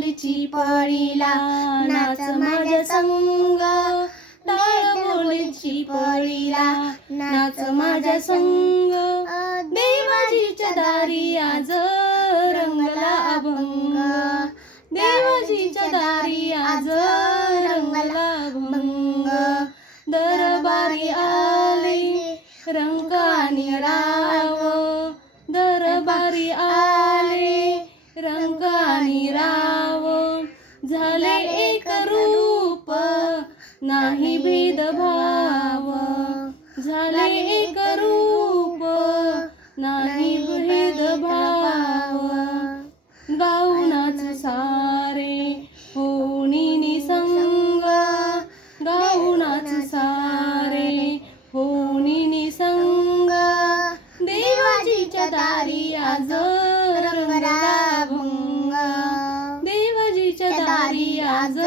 बोलीची पळीला नाच माझ्या संग, टाळ बोलीची पळीला नाच माझ्या संग. देवाजीच्या दारी आज रंगला अभंग, देवाजीच्या दारी आज रंगला अभंग. दरबारी आले रंग आणि राव, दरबारी आले रंग आणि राव. झाले एक रूप नाही भेदभाव, झाले एक रूप नाही भेदभाव. गाऊनाच सारे होणी संग, गाऊनाच सारे होणी संग. देवाजीच्या दारी आज रंगला अभंग, देवाजीच्या दारी आज